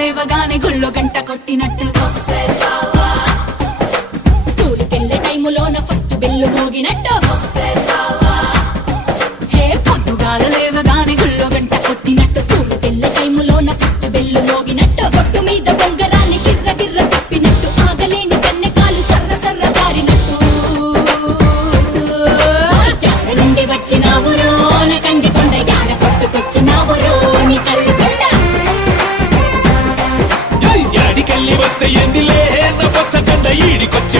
లేవగానే గుళ్ళో గంట కొట్టినట్టు స్కూలుకెళ్ళే టైములోన ఫస్ట్ బెల్లు మోగినట్టు హే పొద్దుగాల లేవగానే గుళ్ళో గంట కొట్టినట్టు స్కూలుకెళ్ళే టైములోన ఫస్ట్ బెల్లు మోగినట్టు కొట్టు మీద బొంగరాన్ని గిర్ర గిర్ర తిప్పినట్టు ఆగలేని కన్నెకాలు సర్ర సర్ర జారినట్టు యాడ నుండి వచ్చినావురో నా కండి కొండ యాడ కొట్టుకొచ్చినావురో నీ తల్లి కొండ యాడికెళ్ళి వస్తే ఎందిలే నా పచ్చ జెండ ఈడికొచ్చి